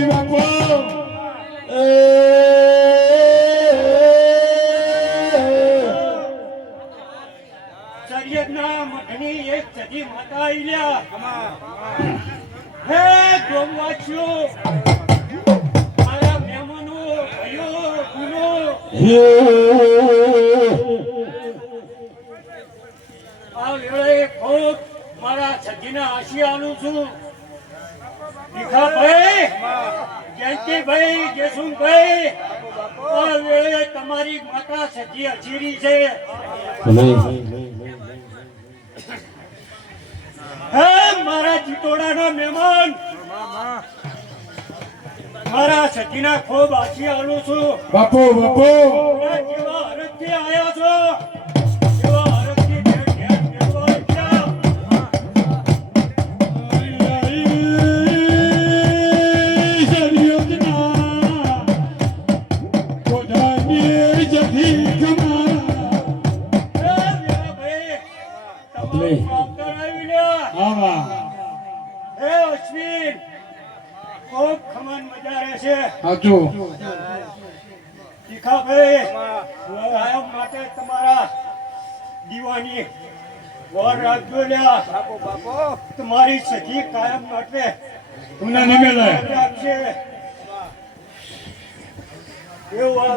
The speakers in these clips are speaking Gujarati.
ગોરી બાપા સરિયતના મઠની એક સજી ગુનો આ વેળાએ મારા સજીના આશી આનું છું. તમારી માતા સજી અજીરી છે. મારા ચિતોડાના મહેમાન, મારા સજીના ખૂબ આશિયાનું છું. બાપુ બાપુ. આવી. હે અશ્વિન ખૂબ મજા માટે તમારા દીવાની વર રાખજો લ્યા. તમારી સજી કાયમ માટે રાખશે. એવું આ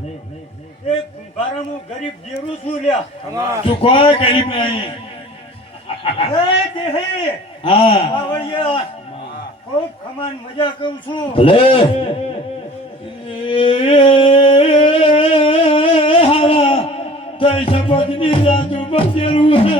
કુંભારાનું ગરીબ દેરું છું લ્યા? તું કોઈ ગરીબ નહીં. હે દેહી! હા. બાવળિયા ખૂબ ખમાન મજા કરું છું. હાલા તઈ શપથની જાતું બચેલું છે